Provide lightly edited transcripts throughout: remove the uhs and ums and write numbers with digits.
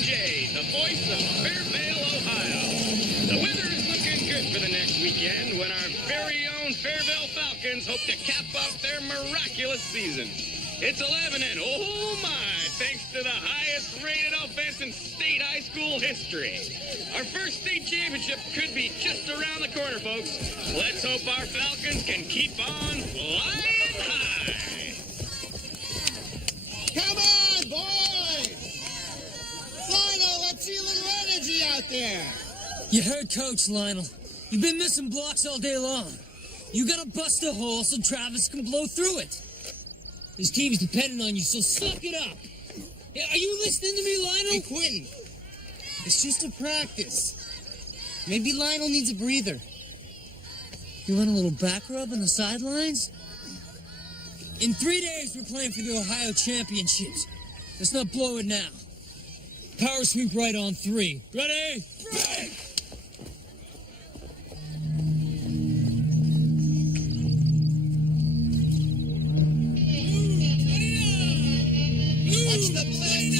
Jay, the voice of Fairvale, Ohio. The weather is looking good for the next weekend when our very own Fairvale Falcons hope to cap off their miraculous season. It's 11 and oh my, thanks to the highest rated offense in state high school history. Our first state championship could be just around the corner, folks. Let's hope our Falcons can keep on flying high. Come on, boys! Lionel, let's see a little energy out there. You heard Coach, Lionel. You've been missing blocks all day long. You gotta bust a hole so Travis can blow through it. This team's depending on you, so suck it up. Are you listening to me, Lionel? Hey, Quentin, it's just a practice. Maybe Lionel needs a breather. You want a little back rub on the sidelines? In 3 days, we're playing for the Ohio Championships. Let's not blow it now. Power sweep right on 3. Ready? Break! Watch the blitz!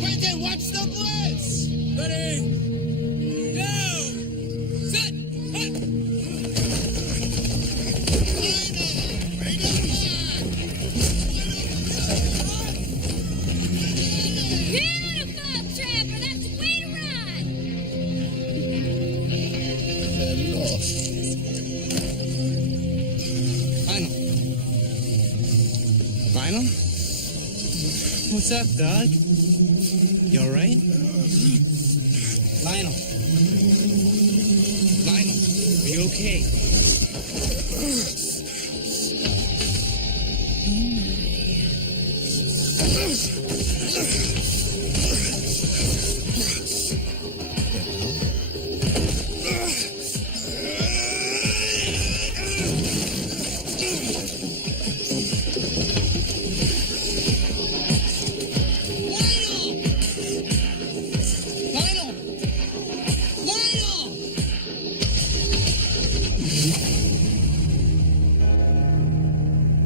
Quentin, watch the blitz! Ready? Go! Set! Hut! Bring it Beautiful, Trevor. That's the way to run. Lionel? What's up, dog? You all right? Lionel? Lionel, are you okay?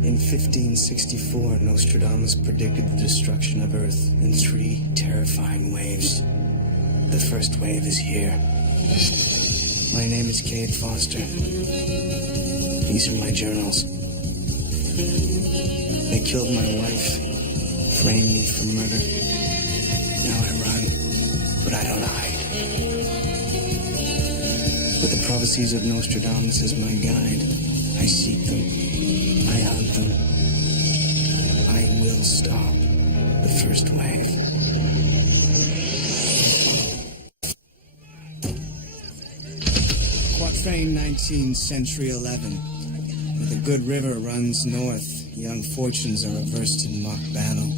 In 1564, Nostradamus predicted the destruction of Earth in 3 terrifying waves. The first wave is here. My name is Cade Foster. These are my journals. They killed my wife, framed me for murder. Now I run, but I don't hide. With the prophecies of Nostradamus as my guide, I seek them. I hunt them. I will stop the first wave. Quatrain 19, Century 11. Where the good river runs north, young fortunes are reversed in mock battle.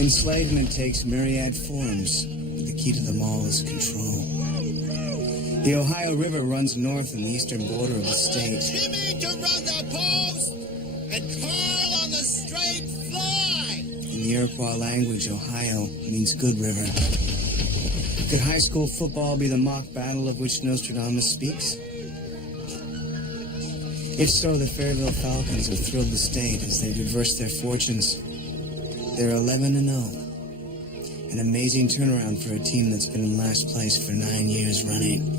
Enslavement takes myriad forms, but the key to them all is control. The Ohio River runs north on the eastern border of the state. Jimmy to run the post and Carl on the straight fly. In the Iroquois language, Ohio means good river. Could high school football be the mock battle of which Nostradamus speaks? If so, the Fairvale Falcons have thrilled the state as they reverse their fortunes. They're 11-0. An amazing turnaround for a team that's been in last place for 9 years running.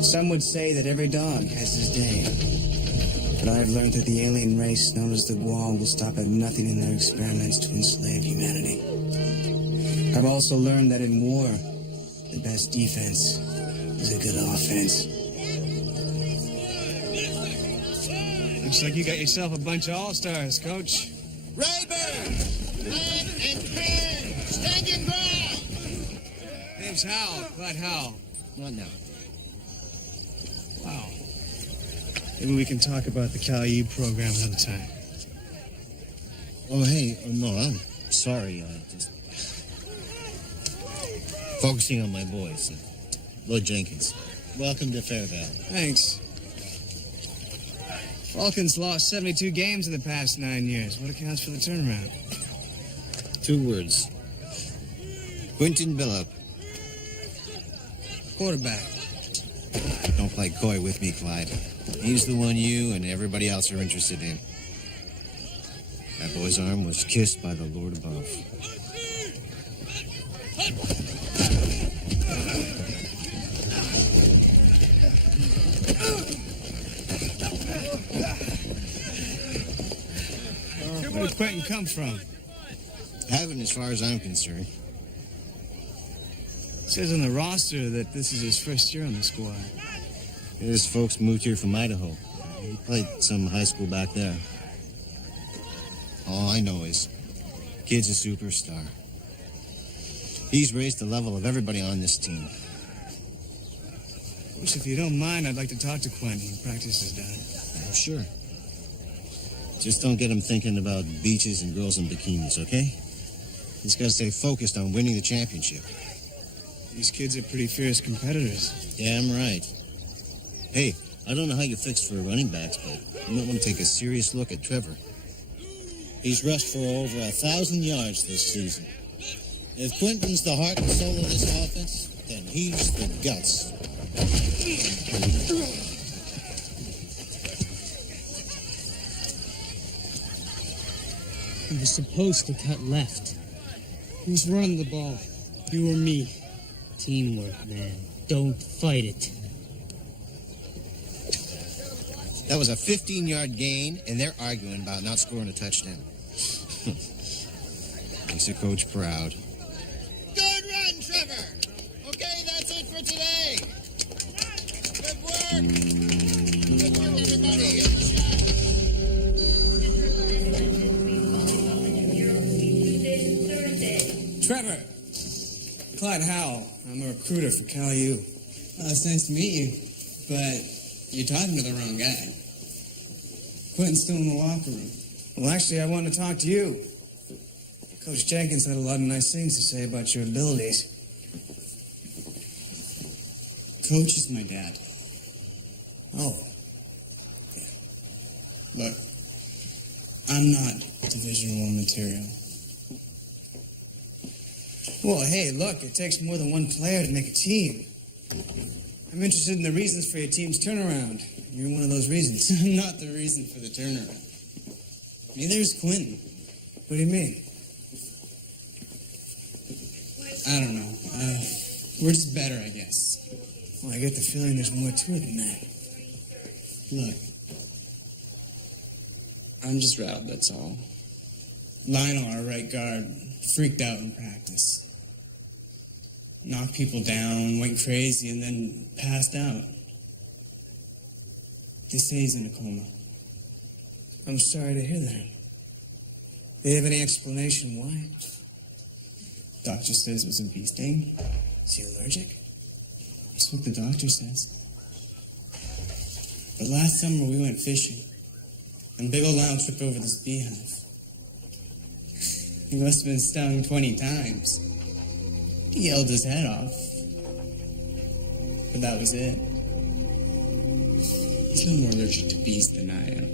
Some would say that every dog has his day. But I've learned that the alien race known as the Gual will stop at nothing in their experiments to enslave humanity. I've also learned that in war, the best defense is a good offense. Looks like you got yourself a bunch of all-stars, Coach. Rayburn, Glenn and Penn, stand your ground. Name's Howell, Clyde Howell. What now? Wow. Maybe we can talk about the Cal U program another time. Oh, hey, no, I'm sorry. Just focusing on my boys. Lloyd Jenkins. Welcome to Fairvale. Thanks. Falcons lost 72 games in the past 9 years. What accounts for the turnaround? 2 words. Quentin Billup. Quarterback. Don't play coy with me, Clyde. He's the one you and everybody else are interested in. That boy's arm was kissed by the Lord above. Where did Quentin come from? Heaven, as far as I'm concerned. It says on the roster that this is his first year on the squad. His folks moved here from Idaho. He played some high school back there. All I know is, kid's a superstar. He's raised the level of everybody on this team. Coach, if you don't mind, I'd like to talk to Quentin when practice is done. Oh, sure. Just don't get him thinking about beaches and girls in bikinis, okay? He's got to stay focused on winning the championship. These kids are pretty fierce competitors. Damn right. Hey, I don't know how you fixed for running backs, but you might want to take a serious look at Trevor. He's rushed for over 1,000 yards this season. If Quentin's the heart and soul of this offense, then he's the guts. He was supposed to cut left. Who's running the ball? You or me? Teamwork, man. Don't fight it. That was a 15-yard gain, and they're arguing about not scoring a touchdown. Makes a coach proud. Good run, Trevor. Okay, that's it for today. Good work. Good work, everybody. Trevor. Clyde Howell. I'm a recruiter for Cal U. It's nice to meet you, but you're talking to the wrong guy. Quentin's still in the locker room. Well, actually, I wanted to talk to you. Coach Jenkins had a lot of nice things to say about your abilities. Coach is my dad. Oh. Look, I'm not Division I material. Well, hey, look, it takes more than one player to make a team. I'm interested in the reasons for your team's turnaround. You're one of those reasons. I'm not the reason for the turnaround. Neither is Quentin. What do you mean? I don't know. We're just better, I guess. Well, I get the feeling there's more to it than that. Look, I'm just rattled, that's all. Lionel, our right guard, freaked out in practice. Knocked people down, went crazy, and then passed out. They say he's in a coma. I'm sorry to hear that. Do you have any explanation why? Doctor says it was a bee sting. Is he allergic? That's what the doctor says. But last summer we went fishing, and Big Ol' Lionel tripped over this beehive. He must have been stung 20 times. He yelled his head off. But that was it. He's no more allergic to bees than I am.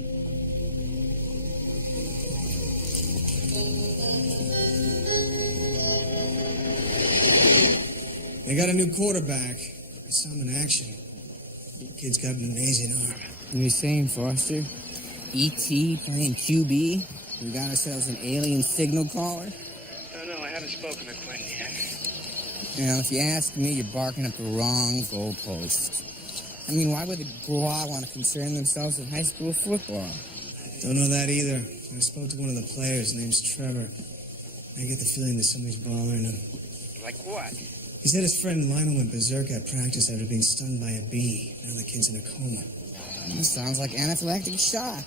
They got a new quarterback. I saw him in action. The kid's got an amazing arm. You saying, Foster? E.T. playing QB? We got ourselves an alien signal caller? No, I haven't spoken to Quentin yet. You know, if you ask me, you're barking up the wrong goalpost. I mean, why would the Gua want to concern themselves with high school football? Don't know that either. I spoke to one of the players. His name's Trevor. I get the feeling that somebody's bothering him. Like what? He said his friend Lionel went berserk at practice after being stung by a bee. Now the kid's in a coma. That sounds like anaphylactic shock.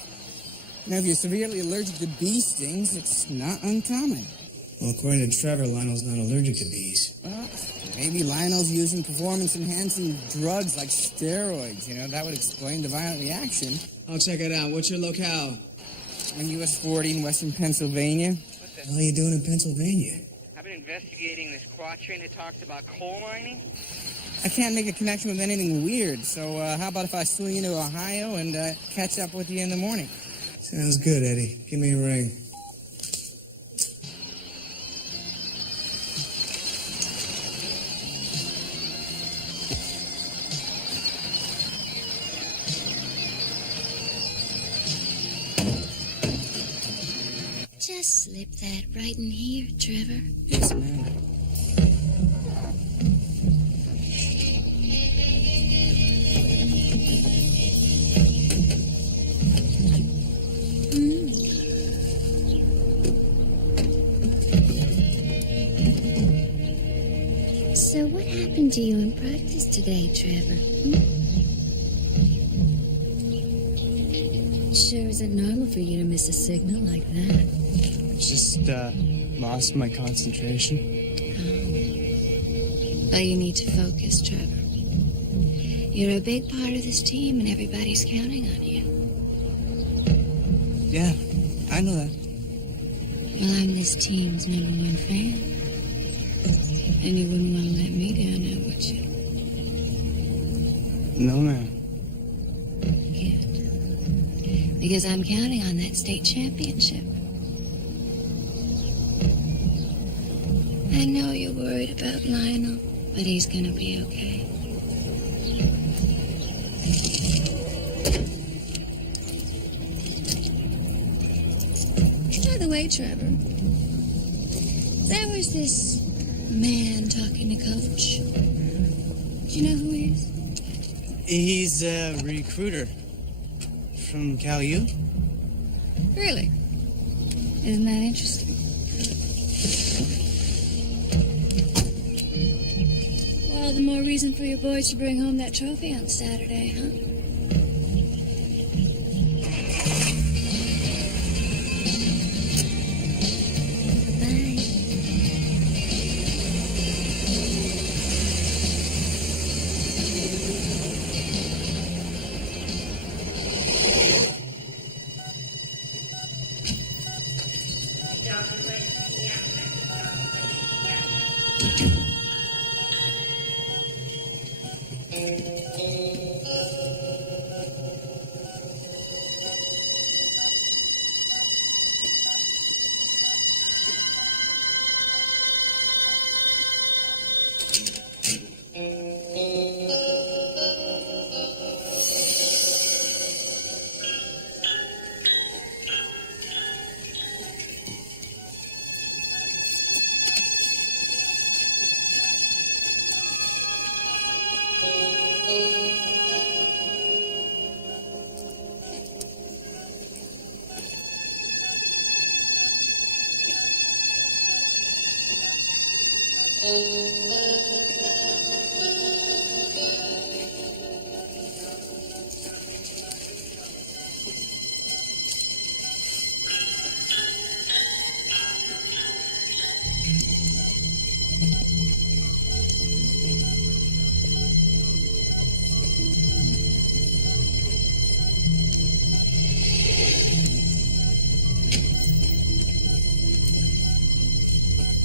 Now, if you're severely allergic to bee stings, it's not uncommon. Well, according to Trevor, Lionel's not allergic to bees. Maybe Lionel's using performance-enhancing drugs like steroids. You know, that would explain the violent reaction. I'll check it out. What's your locale? On US 40 in western Pennsylvania. What the hell are you doing in Pennsylvania? I've been investigating this quad train that talks about coal mining. I can't make a connection with anything weird, so how about if I swing into Ohio and catch up with you in the morning? Sounds good, Eddie. Give me a ring. Just slip that right in here, Trevor. Yes, ma'am. So what happened to you in practice today, Trevor? Sure isn't normal for you to miss a signal like that. Just, lost my concentration. Well, you need to focus, Trevor. You're a big part of this team and everybody's counting on you. Yeah, I know that. Well, I'm this team's #1 fan. And you wouldn't want to let me down now, would you? No, ma'am. Good. Because I'm counting on that state championship. I know you're worried about Lionel, but he's gonna be okay. By the way, Trevor, there was this man talking to Coach. Do you know who he is? He's a recruiter from Cal U. Really? Isn't that interesting? Well, the more reason for your boys to bring home that trophy on Saturday, huh? Bye.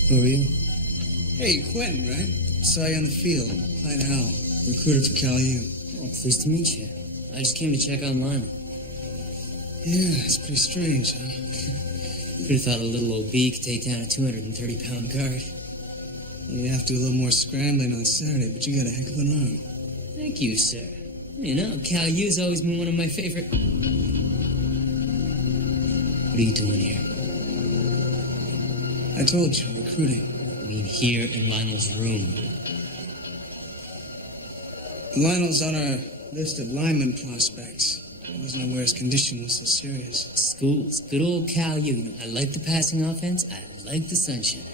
Who are you? Hey, Quentin, right? Saw you on the field. Clyde Howell, recruiter for Cal U. Oh, pleased to meet you. I just came to check on Lionel. Yeah, it's pretty strange, huh? Could have thought a little old bee could take down a 230-pound guard. You have to do a little more scrambling on Saturday, but you got a heck of an arm. Thank you, sir. You know, Cal U's always been one of my favorite... What are you doing here? I told you, recruiting. I mean, here in Lionel's room. Lionel's on our list of lineman prospects. I wasn't aware his condition was so serious. Schools. Good old Cal U. You know, I like the passing offense. I like the sunshine.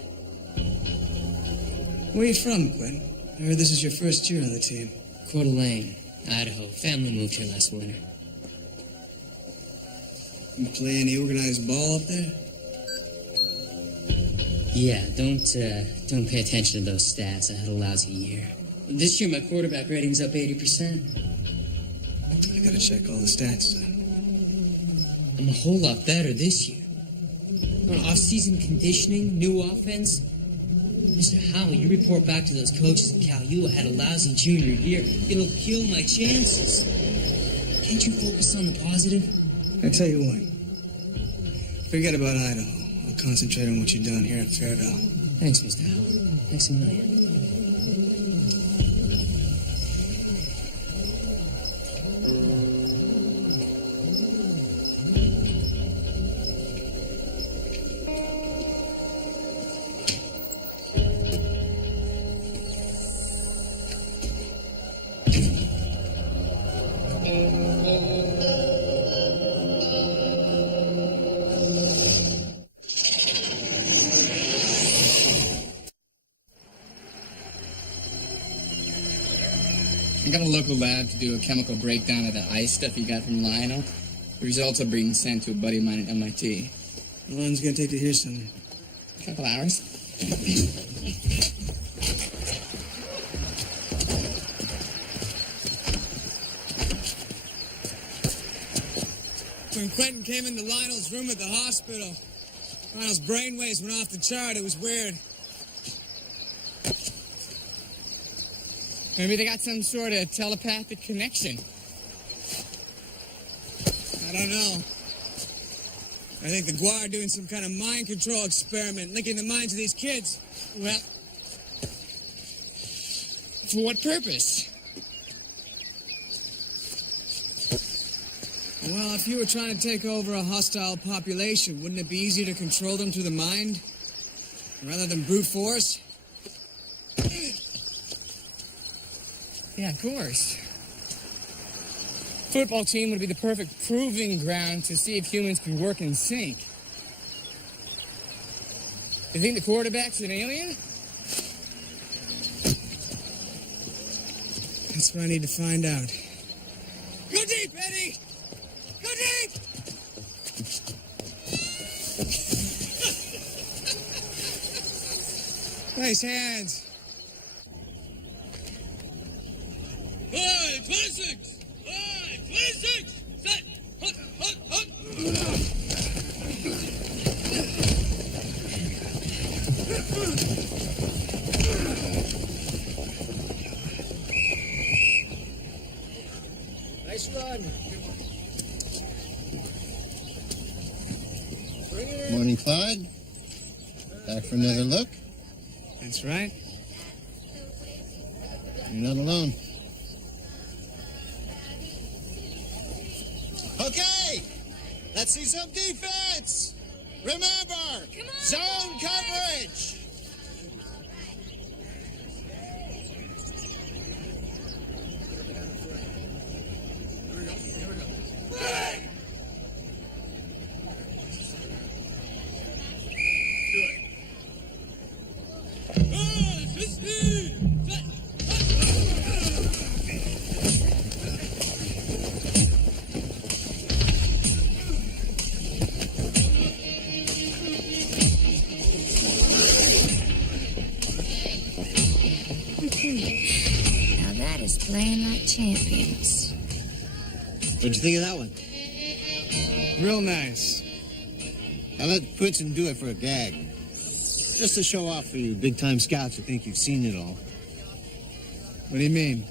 Where are you from, Quentin? I heard this is your first year on the team. Coeur d'Alene, Idaho. Family moved here last winter. You play any organized ball up there? Yeah, don't pay attention to those stats. I had a lousy year. This year, my quarterback rating's up 80%. I gotta check all the stats, son. I'm a whole lot better this year. Off-season conditioning, new offense. Mr. Howell, you report back to those coaches at Cal U I had a lousy junior year. It'll kill my chances. Can't you focus on the positive? I tell you what. Forget about Idaho. I'll concentrate on what you've done here at Fairville. Thanks, Mr. Howell. Thanks a million. I got a local lab to do a chemical breakdown of the ice stuff he got from Lionel. The results are being sent to a buddy of mine at MIT. How long's it gonna take to hear something? A couple hours. When Quentin came into Lionel's room at the hospital, Lionel's brainwaves went off the chart. It was weird. Maybe they got some sort of telepathic connection. I don't know. I think the Guar are doing some kind of mind control experiment, linking the minds of these kids. Well, for what purpose? Well, if you were trying to take over a hostile population, wouldn't it be easier to control them through the mind rather than brute force? Yeah, of course. Football team would be the perfect proving ground to see if humans could work in sync. You think the quarterback's an alien? That's what I need to find out. Go deep, Eddie! Go deep! Nice hands. 5-26! 5-26! Set! Hut, hut, hut! Nice run. Morning, Clyde. Back for another look? That's right. You're not alone. Okay, let's see some defense. Remember, zone coverage. Now that is playing like champions. What'd you think of that one? Real nice. I let Quentin do it for a gag. Just to show off for you big-time scouts who think you've seen it all. What do you mean?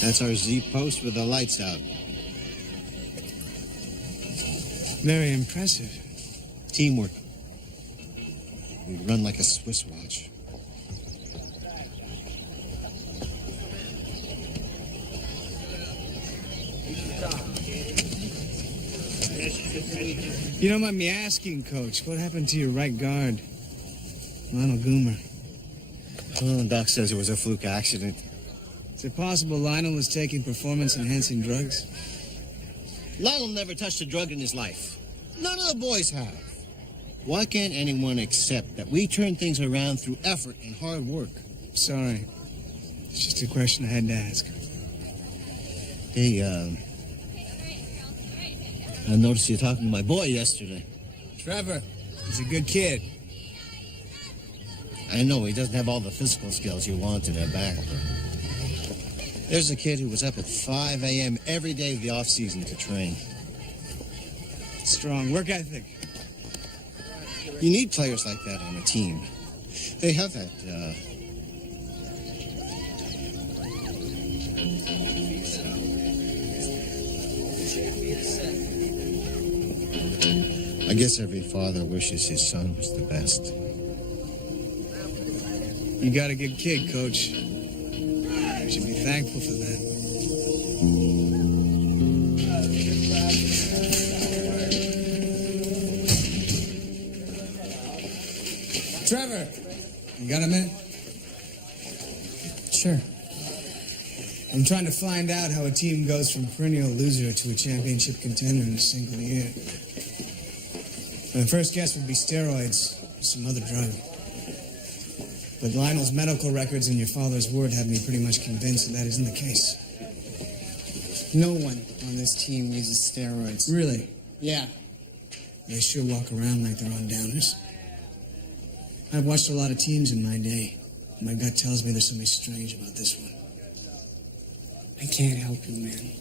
That's our Z post with the lights out. Very impressive. Teamwork. We run like a Swiss watch. You don't mind me asking, Coach, what happened to your right guard, Lionel Goomer? Oh, Doc says it was a fluke accident. Is it possible Lionel was taking performance-enhancing drugs? Lionel never touched a drug in his life. None of the boys have. Why can't anyone accept that we turn things around through effort and hard work? Sorry. It's just a question I had to ask. Hey, I noticed you talking to my boy yesterday. Trevor, he's a good kid. I know he doesn't have all the physical skills you wanted at back. There's a kid who was up at 5 a.m. every day of the off-season to train. Strong work ethic. You need players like that on a team. They have that, I guess every father wishes his son was the best. You got a good kid, Coach. You should be thankful for that. Trevor, you got a minute? Sure. I'm trying to find out how a team goes from perennial loser to a championship contender in a single year. The first guess would be steroids or some other drug. But Lionel's medical records and your father's word have me pretty much convinced that isn't the case. No one on this team uses steroids. Really? Yeah. They sure walk around like they're on downers. I've watched a lot of teams in my day. My gut tells me there's something strange about this one. I can't help you, man.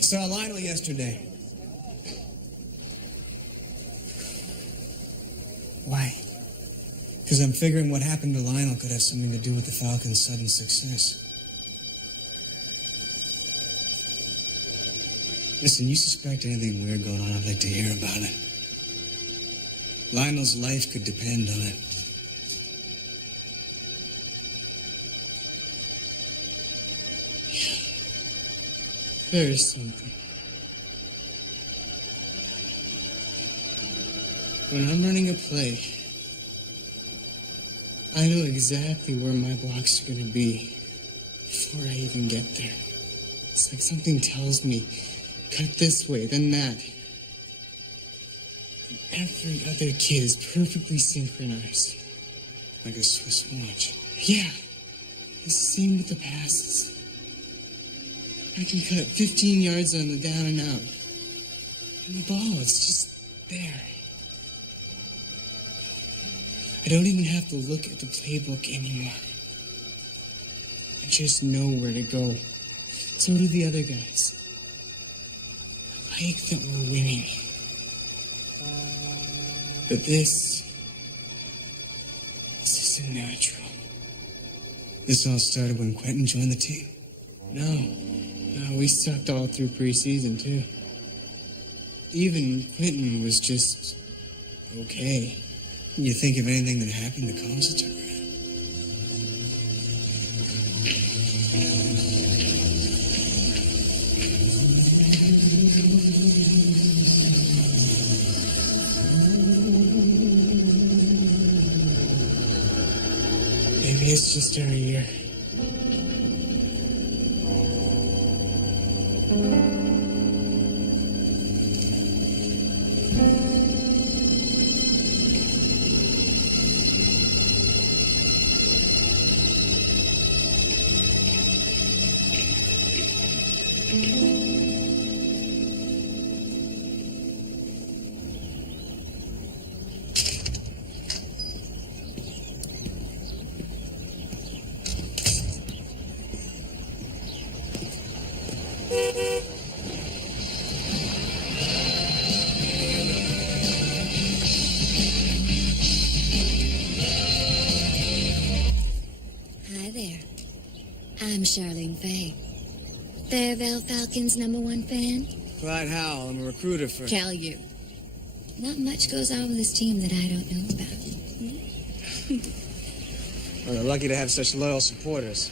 Saw Lionel yesterday. Why? Because I'm figuring what happened to Lionel could have something to do with the Falcons' sudden success. Listen, you suspect anything weird going on, I'd like to hear about it. Lionel's life could depend on it. There is something. When I'm running a play, I know exactly where my blocks are going to be before I even get there. It's like something tells me, cut this way, then that. And every other kid is perfectly synchronized. Like a Swiss watch. Yeah, it's the same with the passes. I can cut 15 yards on the down and out. And the ball is just there. I don't even have to look at the playbook anymore. I just know where to go. So do the other guys. I like that we're winning. But this isn't natural. This all started when Quentin joined the team. No, we sucked all through preseason, too. Even Quentin was just okay. Can you think of anything that happened to cause it to turn? Maybe it's just our year. Hi there. I'm Charlene Fay. Fairvale Falcons #1 fan. Clyde Howell, I'm a recruiter for... Cal U. Not much goes on with this team that I don't know about. Well, they're lucky to have such loyal supporters.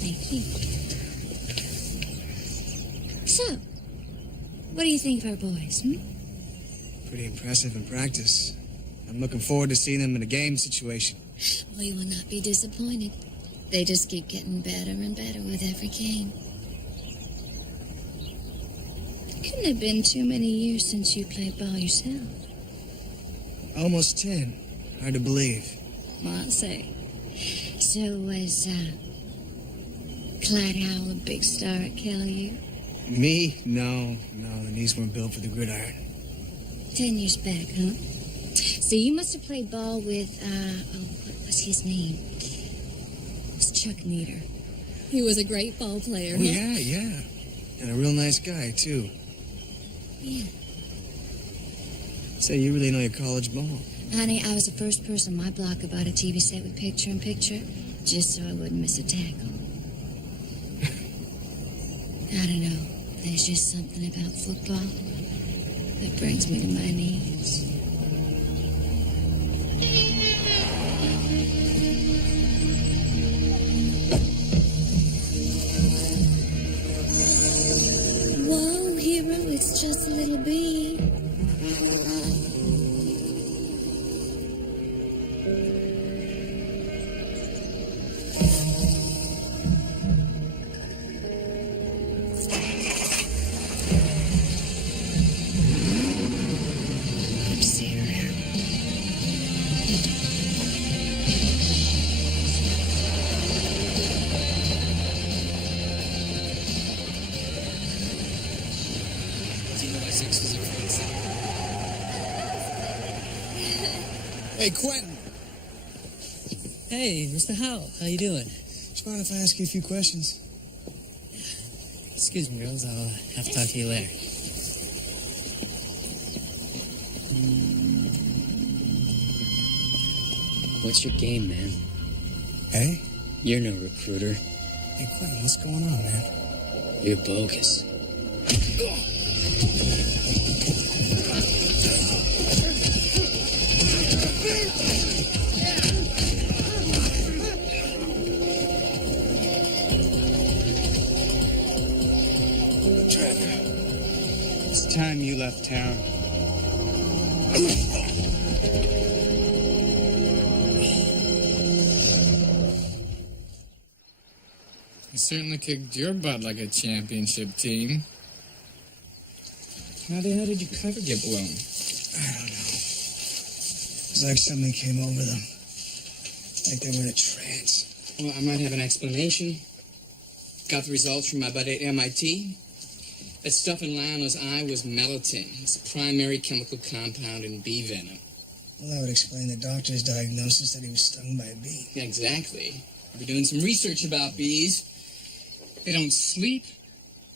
Thank you. So, what do you think of our boys, Pretty impressive in practice. I'm looking forward to seeing them in a game situation. Well, you will not be disappointed. They just keep getting better and better with every game. Couldn't have been too many years since you played ball yourself. Almost 10. Hard to believe. Well, I'll say. So was, Clyde Howell a big star at Cal U? Me? No, the knees weren't built for the gridiron. 10 years back, huh? So you must have played ball with, what was his name? It was Chuck Nieder. He was a great ball player, Oh, yeah. And a real nice guy, too. Yeah. Say, you really know your college ball. Honey, I was the first person on my block about a TV set with picture-in-picture, just so I wouldn't miss a tackle. I don't know. There's just something about football that brings me to my knees. Whoa, hero, it's just a little bee. 6 was a concept. Hey, Quentin. Hey, Mr. Howell, how you doing? Do you mind if I ask you a few questions? Excuse me, girls, I'll have to talk to you later. What's your game, man? Hey? You're no recruiter. Hey, Quentin, what's going on, man? You're bogus. Trevor, it's time you left town. You certainly kicked your butt like a championship team. How the hell did your cover get blown? I don't know. It's like something came over them. Like they were in a trance. Well, I might have an explanation. Got the results from my buddy at MIT. That stuff in Lionel's eye was melatonin. It's a primary chemical compound in bee venom. Well, that would explain the doctor's diagnosis that he was stung by a bee. Yeah, exactly. I've been doing some research about bees. They don't sleep.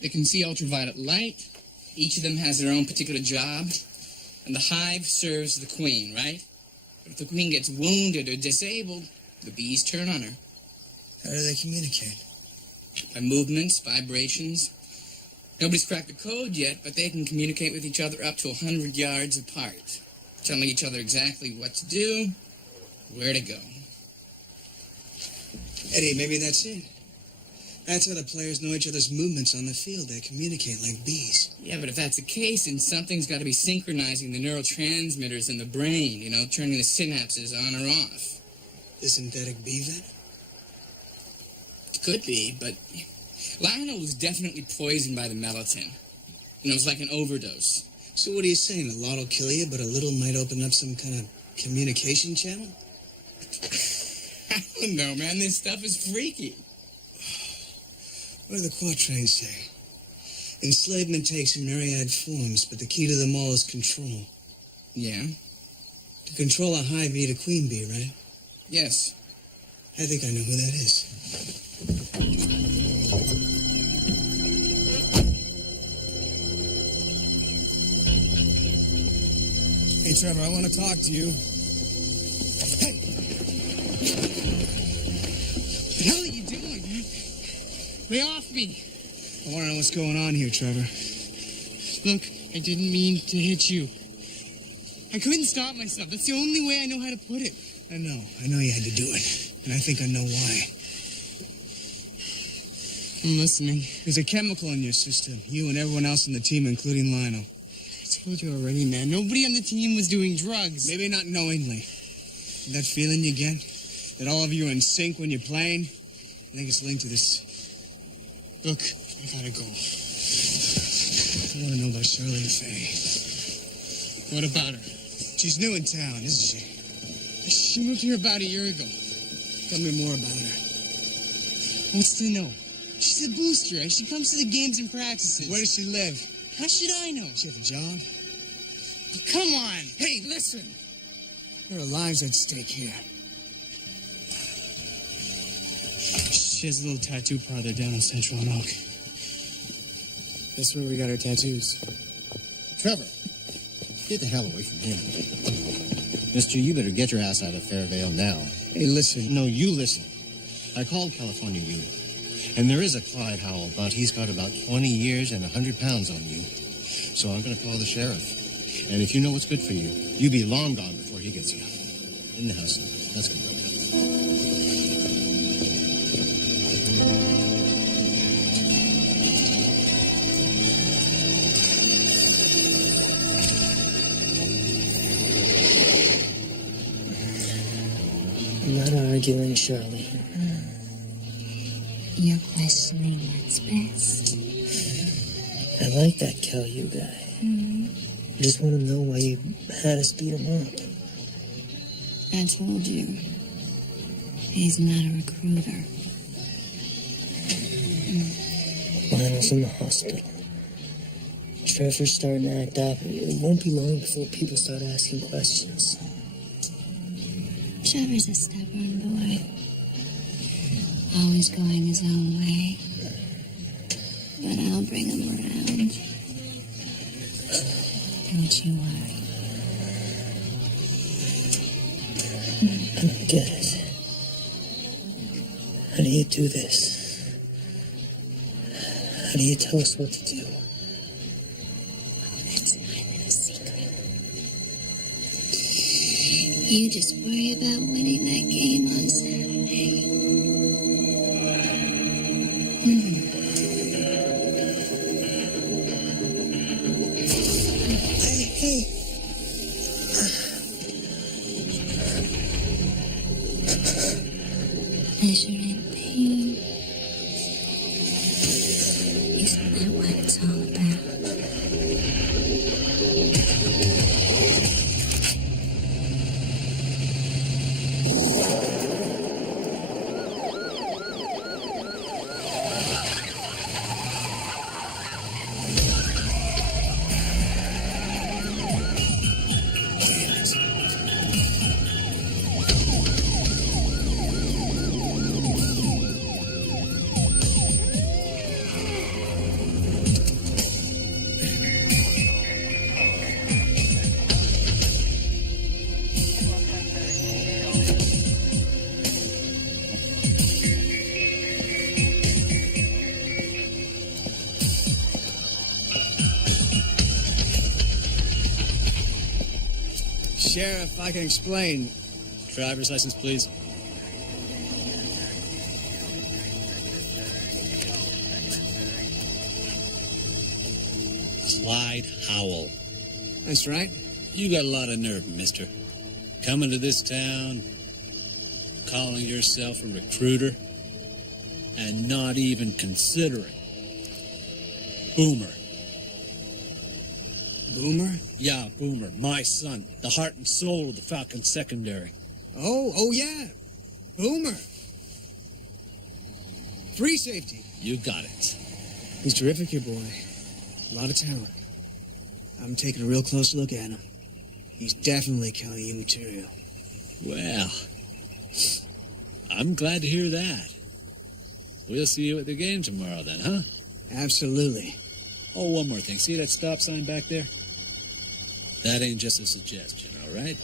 They can see ultraviolet light. Each of them has their own particular job. And the hive serves the queen, right? But if the queen gets wounded or disabled, the bees turn on her. How do they communicate? By movements, vibrations. Nobody's cracked the code yet, but they can communicate with each other up to 100 yards apart, telling each other exactly what to do, where to go. Eddie, maybe that's it. That's how the players know each other's movements on the field. They communicate like bees. Yeah, but if that's the case, then something's got to be synchronizing the neurotransmitters in the brain, you know, turning the synapses on or off. The synthetic bee venom? It could be, but Lionel was definitely poisoned by the melatonin. And it was like an overdose. So what are you saying? A lot will kill you, but a little might open up some kind of communication channel? I don't know, man. This stuff is freaky. What do the quatrains say? Enslavement takes myriad forms, but the key to them all is control. Yeah? To control a hive, you need a queen bee, right? Yes. I think I know who that is. Hey, Trevor, I want to talk to you. Hey! What the hell are you doing, man? Lay off me. I want to know what's going on here, Trevor. Look, I didn't mean to hit you. I couldn't stop myself. That's the only way I know how to put it. I know you had to do it. And I think I know why. I'm listening. There's a chemical in your system. You and everyone else on the team, including Lionel. I told you already, man. Nobody on the team was doing drugs. Maybe not knowingly. That feeling you get? That all of you are in sync when you're playing? I think it's linked to this. Look, I gotta go. I want to know about Charlotte Faye. What about her? She's new in town, isn't she? She moved here about a year ago. Tell me more about her. What's to know? She's a booster, and she comes to the games and practices. Where does she live? How should I know? Does she have a job? Oh, come on. Hey, listen. There are lives at stake here. She has a little tattoo parlor down in Central and Oak. That's where we got our tattoos. Trevor, get the hell away from him. Mister, you better get your ass out of Fairvale now. Hey, listen. No, you listen. I called California Youth. And there is a Clyde Howell, but he's got about 20 years and 100 pounds on you. So I'm going to call the sheriff. And if you know what's good for you, you'll be long gone before he gets you. In the house. Let's go. I'm not arguing, Shirley. You're questioning what's best. I like that Caillou guy. I just want to know why you had us beat him up. I told you. He's not a recruiter. Lionel's in the hospital. Trevor's starting to act up. It won't be long before people start asking questions. Trevor's a stubborn boy. Always going his own way. But I'll bring him around. Don't you worry. I don't get it. How do you do this? How do you tell us what to do? Oh, that's my little secret. You just worry about winning that game on Saturday. Hey. As you're in pain, isn't that what it's all about? Sheriff, I can explain. Driver's license, please. Clyde Howell. That's right. You got a lot of nerve, mister. Coming to this town, calling yourself a recruiter, and not even considering. Boomer. Boomer? Yeah, Boomer. My son. The heart and soul of the Falcon Secondary. Oh yeah. Boomer. Free safety. You got it. He's terrific, your boy. A lot of talent. I'm taking a real close look at him. He's definitely KLU material. Well, I'm glad to hear that. We'll see you at the game tomorrow then, huh? Absolutely. Oh, one more thing. See that stop sign back there? That ain't just a suggestion, all right?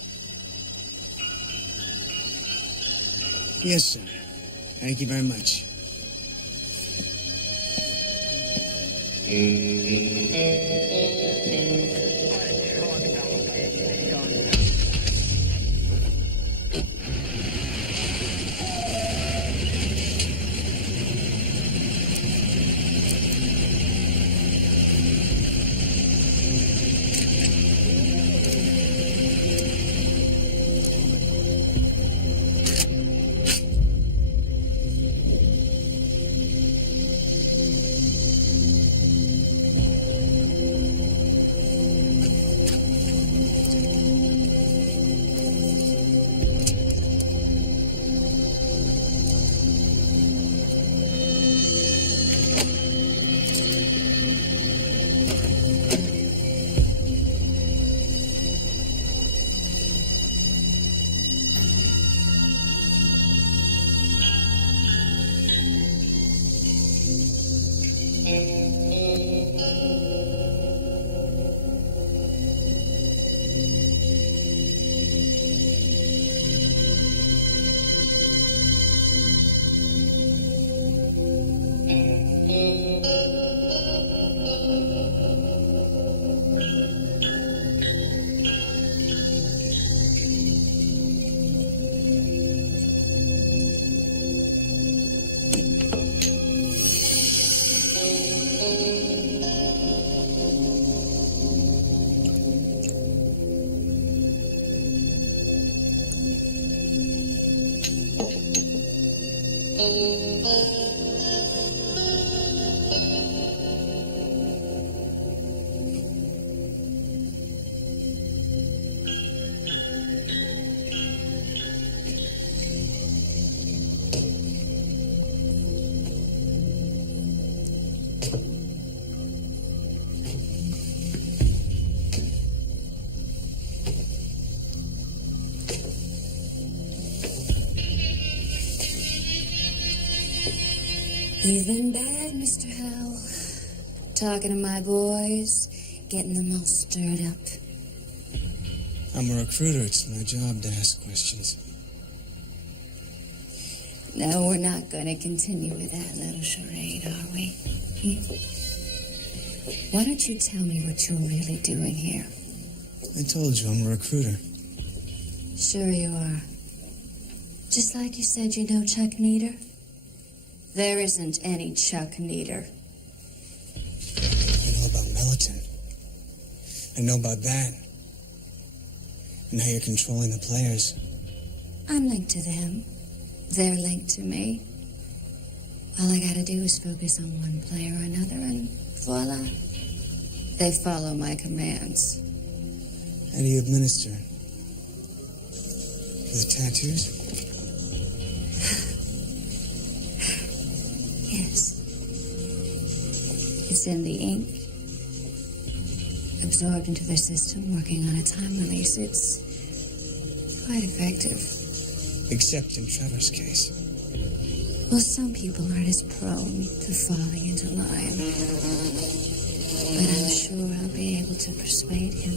Yes, sir. Thank you very much. You've been bad, Mr. Howell. Talking to my boys, getting them all stirred up. I'm a recruiter. It's my job to ask questions. No, we're not going to continue with that little charade, are we? Why don't you tell me what you're really doing here? I told you, I'm a recruiter. Sure you are. Just like you said you know Chuck Nieder. There isn't any Chuck Nieder. I know about Militant. I know about that. And how you're controlling the players. I'm linked to them. They're linked to me. All I gotta do is focus on one player or another, and voila. They follow my commands. How do you administer? With tattoos? Yes. It's in the ink. Absorbed into their system, working on a time release. It's quite effective. Except in Trevor's case. Well, some people aren't as prone to falling into line. But I'm sure I'll be able to persuade him.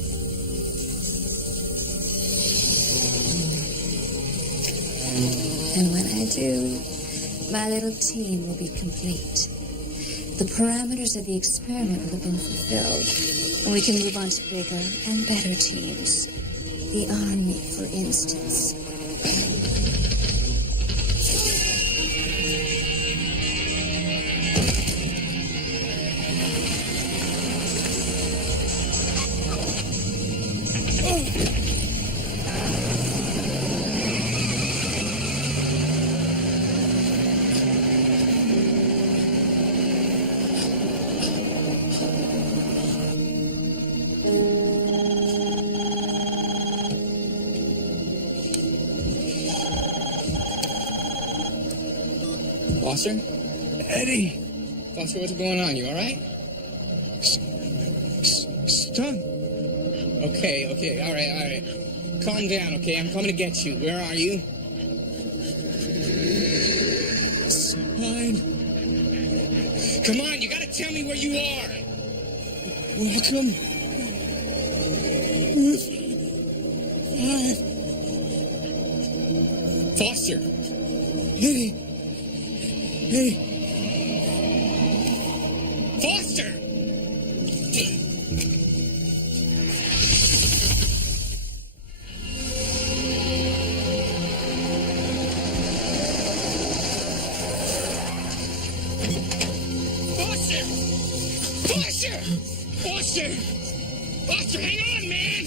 And when I do, my little team will be complete. The parameters of the experiment will have been fulfilled, and we can move on to bigger and better teams. The Army, for instance. Foster? Eddie! Foster, what's going on? You all right? Stung. Okay, all right. Calm down, okay? I'm coming to get you. Where are you? Spine. Come on, you gotta tell me where you are. Welcome. With 5. Foster! Eddie. Eddie. Foster! Foster, hang on, man!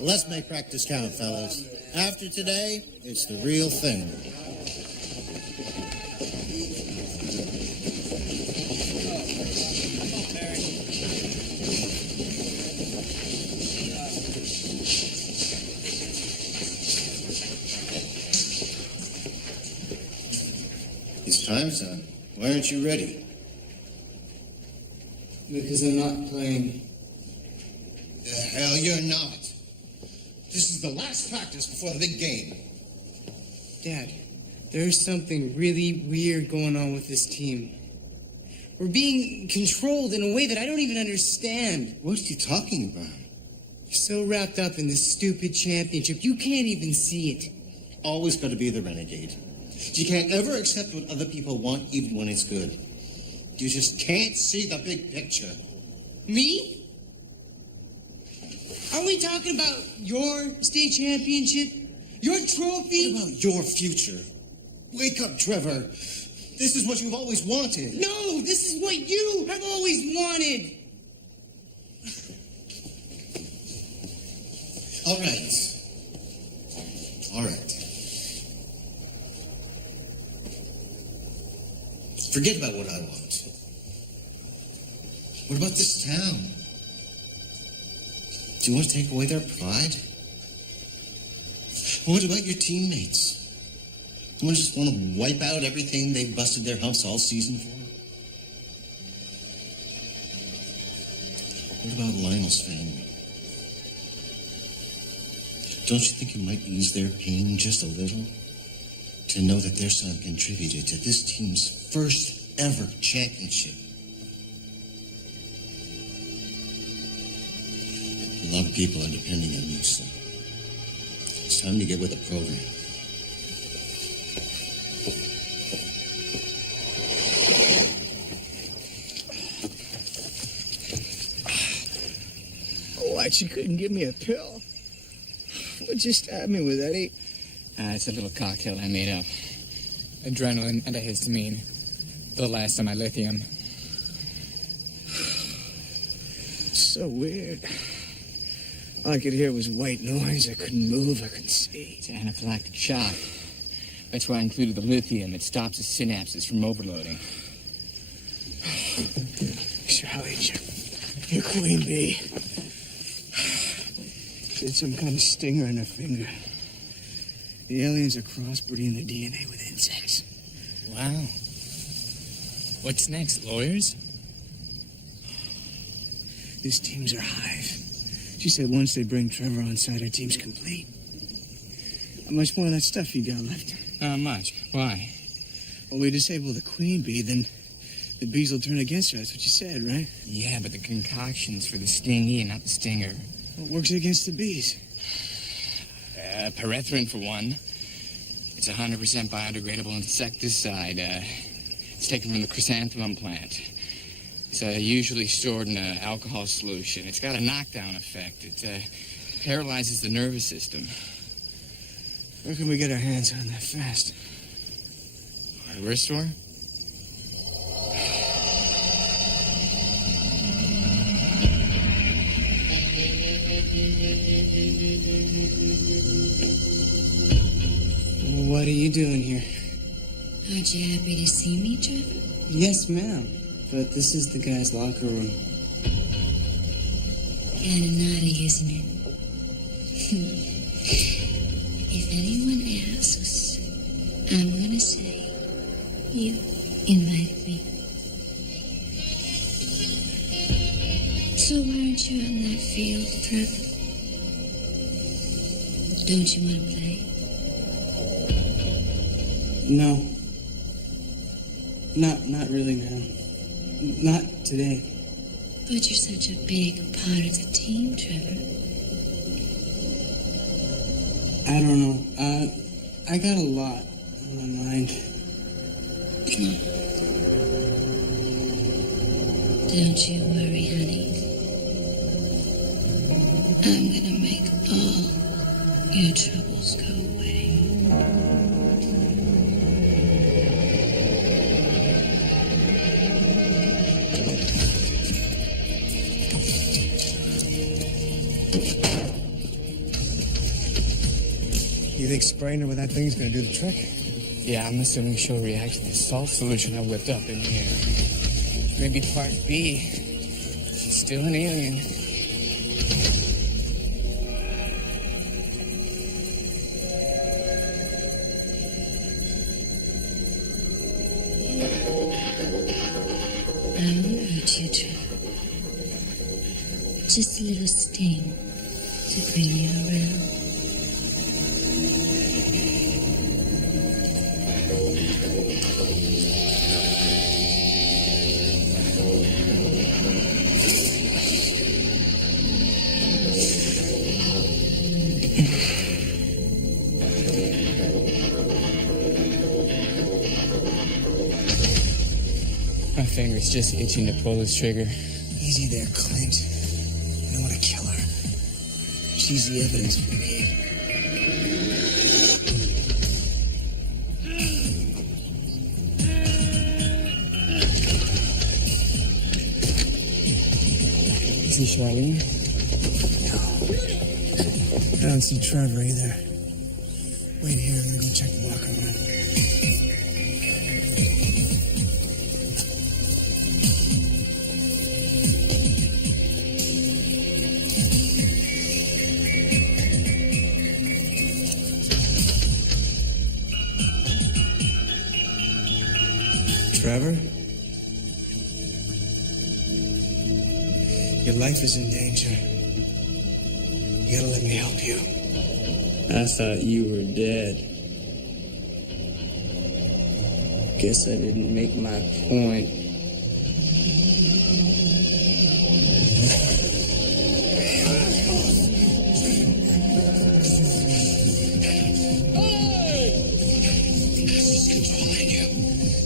Let's make practice count, fellas. After today, it's the real thing. It's time, son. Why aren't you ready? Because I'm not playing. The hell you're not. This is the last practice before the big game. Dad, there's something really weird going on with this team. We're being controlled in a way that I don't even understand. What are you talking about? You're so wrapped up in this stupid championship, you can't even see it. Always got to be the renegade. You can't ever accept what other people want, even when it's good. You just can't see the big picture. Me? Are we talking about your state championship? Your trophy? What about your future? Wake up, Trevor. This is what you've always wanted. No, this is what you have always wanted. All right. Forget about what I want. What about this town? Do you want to take away their pride? What about your teammates? Do you just want to wipe out everything they've busted their humps all season for? What about Lionel's family? Don't you think it might ease their pain just a little? To know that their son contributed to this team's first ever championship. A lot of people are depending on you, son. It's time to get with the program. What, you couldn't give me a pill? What'd you stab me with, Eddie? It's a little cocktail I made up. Adrenaline, antihistamine, the last of my lithium. So weird. All I could hear was white noise. I couldn't move. I couldn't see. It's anaphylactic shock. That's why I included the lithium. It stops the synapses from overloading. Charlie, your queen bee. She had some kind of stinger in her finger. The aliens are crossbreeding the DNA with insects. Wow. What's next, lawyers? This team's her hive. She said once they bring Trevor on side, our team's complete. How much more of that stuff you got left? Not much. Why? Well, we disable the queen bee, then the bees will turn against her. That's what you said, right? Yeah, but the concoction's for the stingee and not the stinger. What works against the bees? Pyrethrin, for one. It's 100% biodegradable insecticide. It's taken from the chrysanthemum plant. It's usually stored in an alcohol solution. It's got a knockdown effect. It paralyzes the nervous system. Where can we get our hands on that fast? Hardware store? What are you doing here? Aren't you happy to see me, Trevor? Yes, ma'am. But this is the guy's locker room. Kinda naughty, isn't it? If anyone asks, I'm gonna say, you invited me. So why aren't you on that field, Trevor? Don't you want to play? No. Not really, ma'am. Not today. But you're such a big part of the team, Trevor. I don't know. I got a lot on my mind. Don't you worry, honey. I'm gonna make all your troubles go away. You think spraying her with that thing's gonna do the trick? Yeah, I'm assuming she'll react to the salt solution I whipped up in here. Maybe part B. She's still an alien. I won't hurt you, Trevor. Just a little sting to bring you around. My finger's just itching to pull this trigger. Easy there, Clint. I don't want to kill her. She's the evidence we need. See Charlene? I don't see Trevor either. Wait here, I'm gonna go check the locker room. Trevor? Your life is in danger. You gotta let me help you. I thought you were dead. Guess I didn't make my point.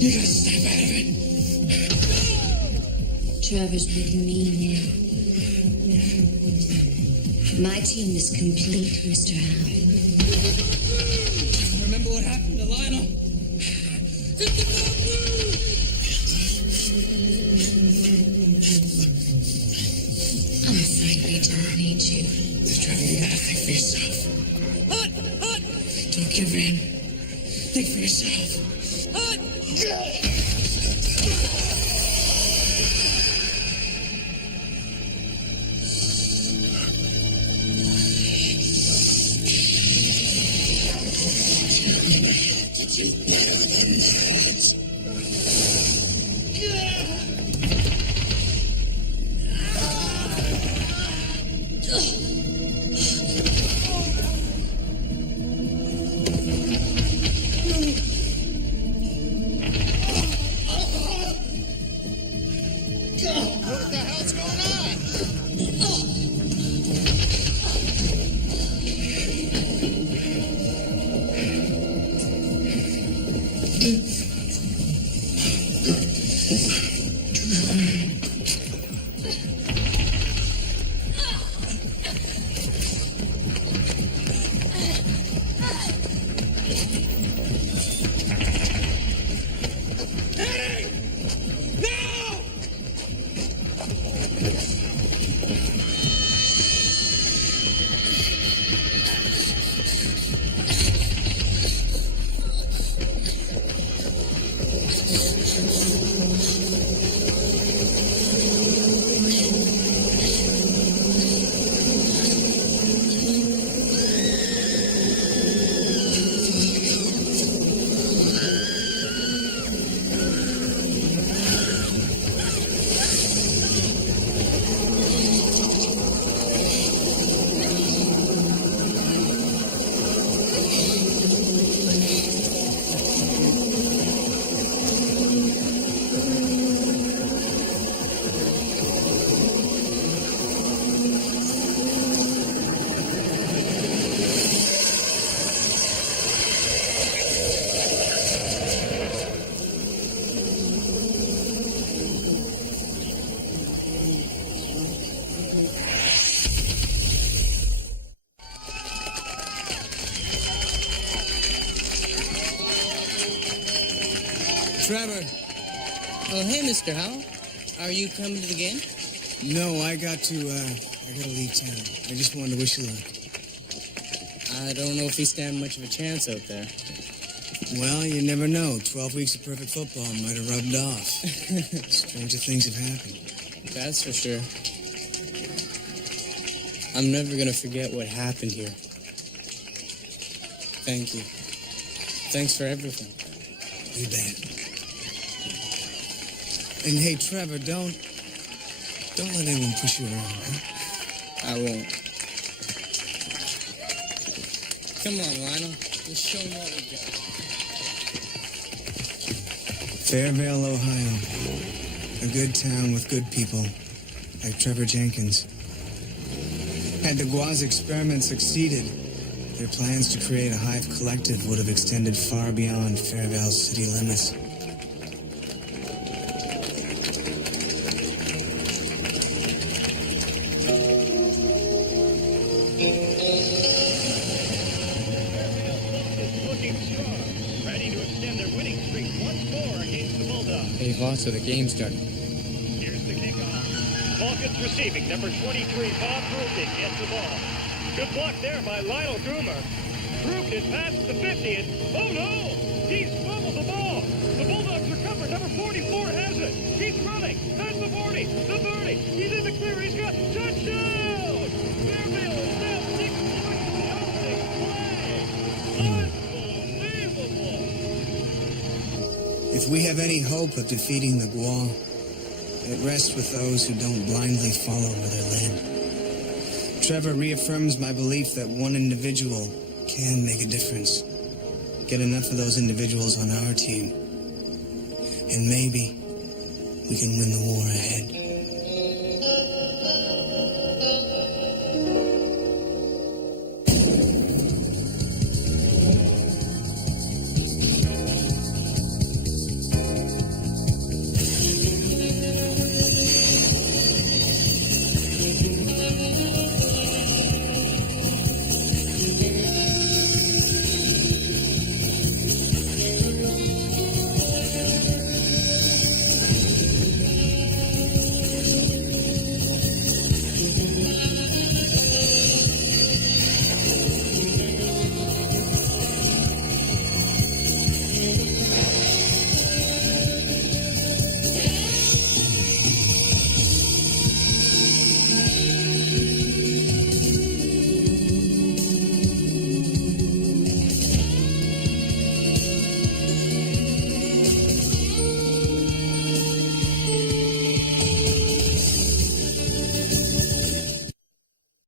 You gotta snap out of it. Trevor's with me now. My team is complete, Mr. Howard. Remember what happened to Lionel? I'm afraid we don't need you. Trevor, you gotta think for yourself. Don't give in. Think for yourself. What the hell's going on? Trevor. Oh, hey, Mr. Howell. Are you coming to the game? No, I gotta leave town. I just wanted to wish you luck. I don't know if we stand much of a chance out there. Well, you never know. 12 weeks of perfect football might have rubbed off. Stranger things have happened. That's for sure. I'm never gonna forget what happened here. Thank you. Thanks for everything. You bet. And hey, Trevor, don't let anyone push you around, huh? I won't. Come on, Lionel. Let's show them what we got. Fairvale, Ohio. A good town with good people, like Trevor Jenkins. Had the Guaz experiment succeeded, their plans to create a hive collective would have extended far beyond Fairvale's city limits. Hey, Voss, so the game started. Here's the kickoff. Falcons receiving. Number 23, Bob Brookin gets the ball. Good block there by Lionel Groomer. Brook is past the 50 and, oh no! He's fumbled the ball. The Bulldogs recover. Number 44 has it. He's running. Past the 40, the 30. He's in the clear. He's got touchdown! Fairvale is now 6 points in the opening play. Unbelievable! If we have any hope of defeating the Guaz, It rests with those who don't blindly follow where they're led. Trevor reaffirms my belief that one individual can make a difference. Get enough of those individuals on our team, and maybe we can win the war ahead.